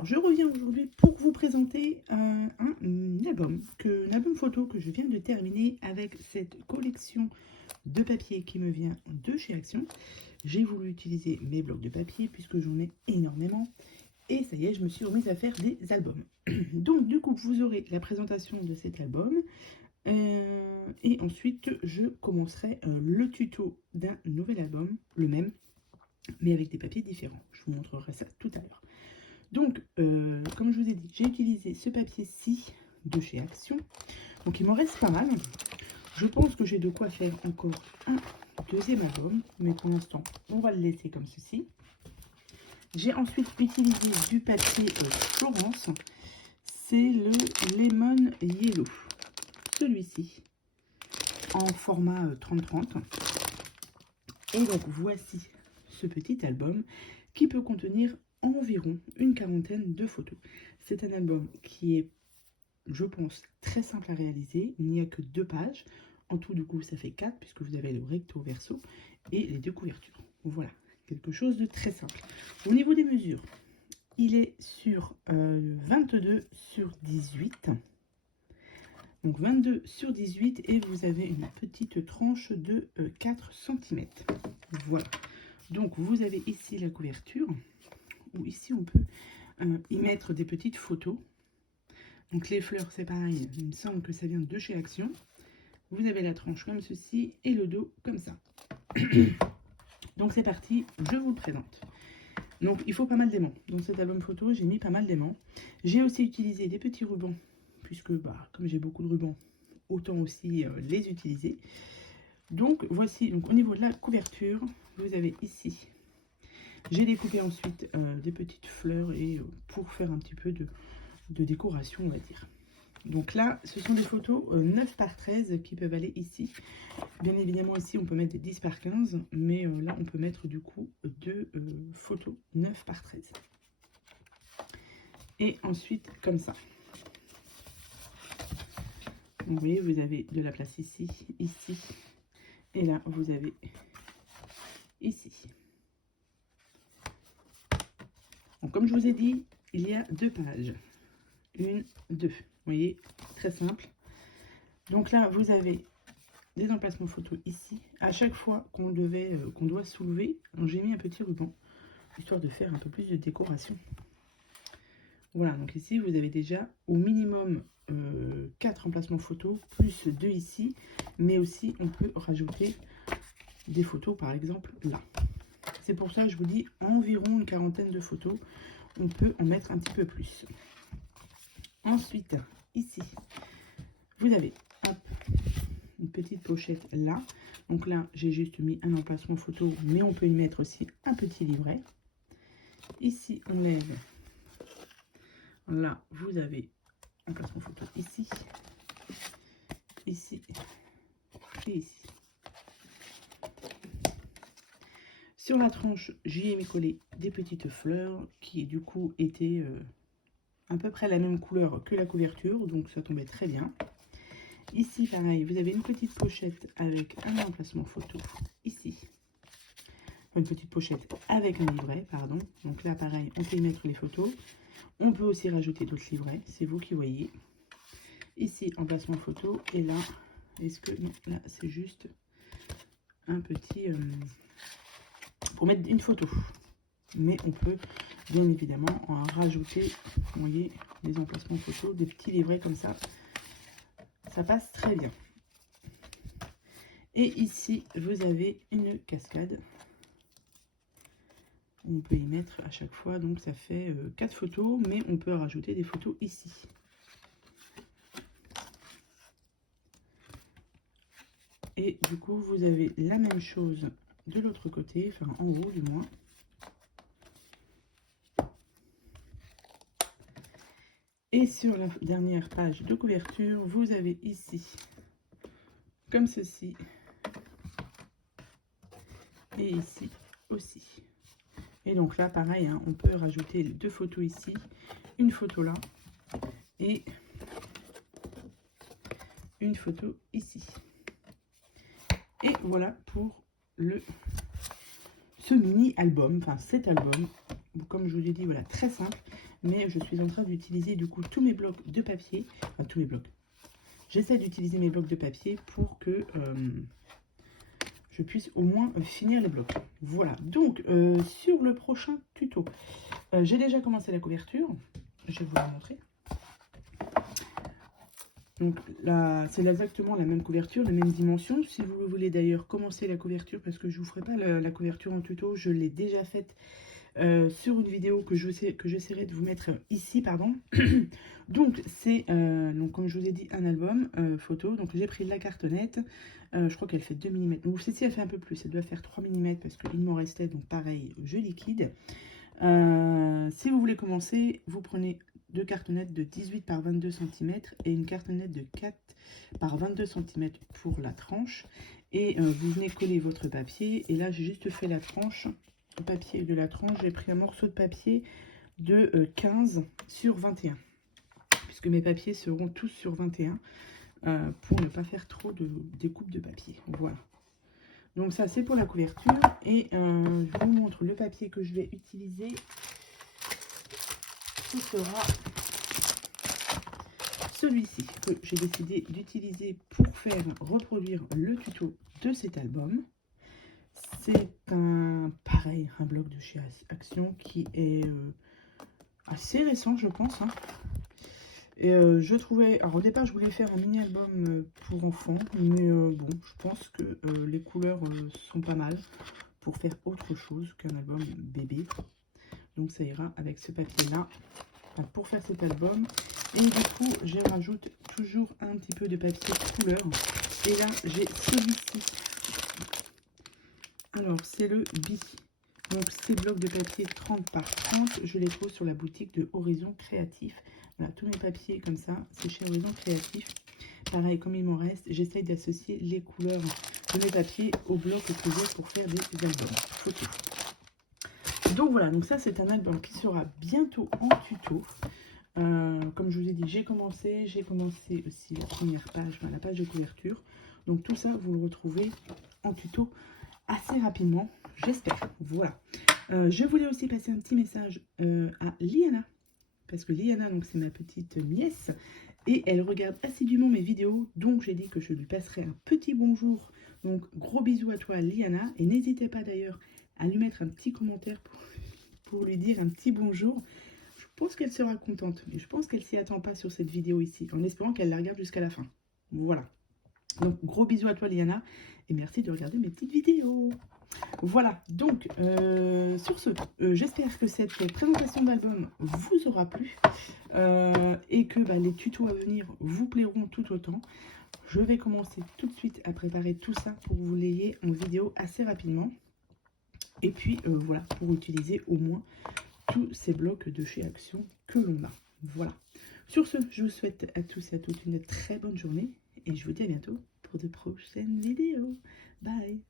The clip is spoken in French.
Alors, je reviens aujourd'hui pour vous présenter un album photo que je viens de terminer avec cette collection de papier qui me vient de chez Action. J'ai voulu utiliser mes blocs de papier puisque j'en ai énormément. Et ça y est, je me suis remise à faire des albums. Donc, du coup, vous aurez la présentation de cet album. Et ensuite, je commencerai le tuto d'un nouvel album, le même, mais avec des papiers différents. Je vous montrerai ça tout à l'heure. Donc, comme je vous ai dit, j'ai utilisé ce papier-ci de chez Action. Donc, il m'en reste pas mal. Je pense que j'ai de quoi faire encore un deuxième album, mais pour l'instant, on va le laisser comme ceci. J'ai ensuite utilisé du papier Florence. C'est le Lemon Yellow. Celui-ci, en format 30-30. Et donc, voici ce petit album qui peut contenir environ une quarantaine de photos. C'est un album qui est, je pense, très simple à réaliser. Il n'y a que 2 pages. En tout, du coup, ça fait 4 puisque vous avez le recto verso et les 2 couvertures. Voilà, quelque chose de très simple. Au niveau des mesures, il est sur 22 sur 18. Donc 22 sur 18 et vous avez une petite tranche de 4 cm. Voilà. Donc vous avez ici la couverture, où ici on peut y mettre des petites photos. Donc les fleurs c'est pareil, il me semble que ça vient de chez Action. Vous avez la tranche comme ceci et le dos comme ça. Donc c'est parti, je vous le présente. Donc il faut pas mal d'aimants. Dans cet album photo, j'ai mis pas mal d'aimants. J'ai aussi utilisé des petits rubans, puisque comme j'ai beaucoup de rubans, autant aussi les utiliser. Donc voici, donc au niveau de la couverture, vous avez ici, j'ai découpé ensuite des petites fleurs et pour faire un petit peu de décoration, on va dire. Donc là, ce sont des photos 9 par 13 qui peuvent aller ici. Bien évidemment, ici, on peut mettre des 10 par 15, mais là, on peut mettre du coup 2 photos 9 par 13. Et ensuite, comme ça. Vous voyez, vous avez de la place ici, ici, et là, vous avez ici. Donc, comme je vous ai dit, il y a 2 pages. 1, 2. Vous voyez, très simple. Donc là, vous avez des emplacements photos ici. À chaque fois qu'on doit soulever, j'ai mis un petit ruban, histoire de faire un peu plus de décoration. Voilà, donc ici, vous avez déjà au minimum 4 emplacements photos, plus 2 ici. Mais aussi, on peut rajouter des photos, par exemple, là. C'est pour ça que je vous dis environ une quarantaine de photos. On peut en mettre un petit peu plus. Ensuite, ici, vous avez une petite pochette là. Donc là, j'ai juste mis un emplacement photo, mais on peut y mettre aussi un petit livret. Ici, on lève. Là, vous avez un emplacement photo ici, ici et ici. Sur la tranche, j'y ai mis collé des petites fleurs qui, du coup, étaient à peu près la même couleur que la couverture, donc ça tombait très bien. Ici, pareil, vous avez une petite pochette avec un emplacement photo ici. Une petite pochette avec un livret, pardon. Donc là, pareil, on peut y mettre les photos. On peut aussi rajouter d'autres livrets, c'est vous qui voyez. Ici, emplacement photo. Et là, est-ce que... Non, là, c'est juste un petit... pour mettre une photo. Mais on peut, bien évidemment, en rajouter, vous voyez, des emplacements photos, des petits livrets comme ça. Ça passe très bien. Et ici, vous avez une cascade. On peut y mettre à chaque fois, donc ça fait 4 photos, mais on peut rajouter des photos ici. Et du coup, vous avez la même chose de l'autre côté, enfin en haut du moins. Et sur la dernière page de couverture, vous avez ici, comme ceci, et ici aussi. Et donc là, pareil, hein, on peut rajouter 2 photos ici, une photo là, et une photo ici. Et voilà pour ce mini album, enfin cet album, comme je vous l'ai dit, voilà, très simple. mais je suis en train d'utiliser du coup tous mes blocs de papier, enfin tous mes blocs. J'essaie d'utiliser mes blocs de papier pour que je puisse au moins finir les blocs. Voilà, donc sur le prochain tuto, j'ai déjà commencé la couverture, je vais vous la montrer. Donc là, c'est exactement la même couverture, la même dimension. Si vous voulez d'ailleurs commencer la couverture, parce que je ne vous ferai pas la couverture en tuto, je l'ai déjà faite sur une vidéo que j'essaierai de vous mettre ici, pardon. Donc c'est, donc comme je vous ai dit, un album photo. Donc j'ai pris la cartonnette, je crois qu'elle fait 2 mm. Donc celle-ci elle fait un peu plus, elle doit faire 3 mm parce qu'il m'en restait, donc pareil, je liquide. Si vous voulez commencer, vous prenez deux cartonnettes de 18 par 22 cm et une cartonnette de 4 par 22 cm pour la tranche. Et vous venez coller votre papier. Et là, j'ai juste fait la tranche, le papier de la tranche. J'ai pris un morceau de papier de 15 sur 21. Puisque mes papiers seront tous sur 21 pour ne pas faire trop de découpe de papier. Voilà. Donc ça, c'est pour la couverture. Et je vous montre le papier que je vais utiliser. Ce sera celui-ci que j'ai décidé d'utiliser pour faire reproduire le tuto de cet album. C'est un bloc de chez Action qui est assez récent, je pense. Hein. Et je trouvais, alors au départ je voulais faire un mini album pour enfants, mais bon, je pense que les couleurs sont pas mal pour faire autre chose qu'un album bébé. Donc ça ira avec ce papier là pour faire cet album. Et du coup je rajoute toujours un petit peu de papier couleur. Et là j'ai celui-ci. Alors c'est le Bi. Donc ces blocs de papier 30 par 30, je les trouve sur la boutique de Horizon Créatif. Voilà, tous mes papiers comme ça, c'est chez Horizon Créatif. Pareil, comme il m'en reste, j'essaye d'associer les couleurs de mes papiers aux blocs que j'ai pour faire des albums photos. Donc voilà, donc ça c'est un album qui sera bientôt en tuto. Comme je vous ai dit, j'ai commencé aussi la première page, enfin, la page de couverture. Donc tout ça, vous le retrouvez en tuto assez rapidement, j'espère. Voilà. Je voulais aussi passer un petit message à Liana, parce que Liana, donc c'est ma petite nièce, et elle regarde assidûment mes vidéos, donc j'ai dit que je lui passerai un petit bonjour. Donc gros bisous à toi Liana, et n'hésitez pas d'ailleurs à lui mettre un petit commentaire pour lui dire un petit bonjour. Je pense qu'elle sera contente, mais je pense qu'elle s'y attend pas sur cette vidéo ici, en espérant qu'elle la regarde jusqu'à la fin. Voilà. Donc gros bisous à toi Liana, et merci de regarder mes petites vidéos. Voilà, donc sur ce, j'espère que cette présentation d'album vous aura plu et que les tutos à venir vous plairont tout autant. Je vais commencer tout de suite à préparer tout ça pour que vous l'ayez en vidéo assez rapidement. Et puis voilà, pour utiliser au moins tous ces blocs de chez Action que l'on a. Voilà. Sur ce, je vous souhaite à tous et à toutes une très bonne journée et je vous dis à bientôt pour de prochaines vidéos. Bye!